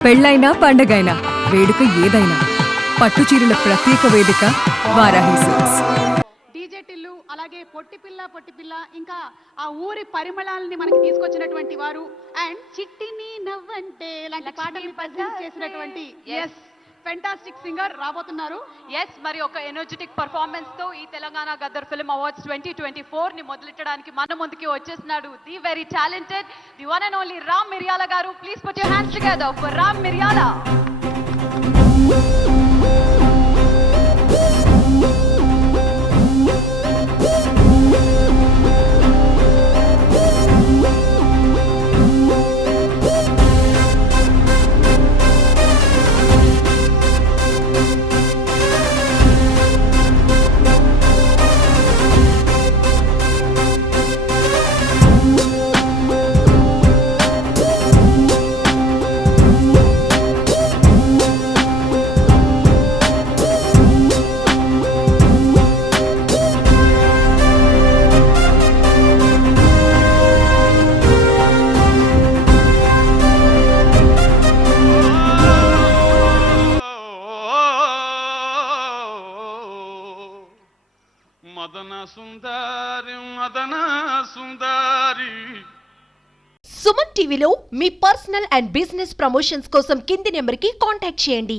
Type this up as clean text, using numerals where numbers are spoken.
పెళ్ళైనా పండగైనా వేడుక ఏదైనా పట్టు చీరల ప్రత్యేక వేదిక వారాహి సిల్క్స్. డీజే టిల్లు అలాగే పొట్టిపిల్ల ఇంకా ఆ ఊరి పరిమళాలని మనకి తీసుకొచ్చినటువంటి వారు అండ్ చిట్టిని నవ్వంటే లాంటి పాటలు ప్రజెంట్ చేసినటువంటి ఫెంటాస్టిక్ సింగర్ రాబోతున్నారు. మరి ఒక ఎనర్జెటిక్ పర్ఫార్మెన్స్ తో ఈ తెలంగాణ గద్దర్ ఫిల్మ్ అవార్డ్స్ 2024 ని మొదలెట్టడానికి మన ముందుకి వచ్చేస్తున్నాడు the very talented the one and only Ram Miryala గారు. Please put your hands together for Ram Miryala. Madana Sundari. Suman టీవీలో మీ పర్సనల్ అండ్ బిజినెస్ ప్రమోషన్స్ కోసం కింది నెంబర్కి కాంటాక్ట్ చేయండి.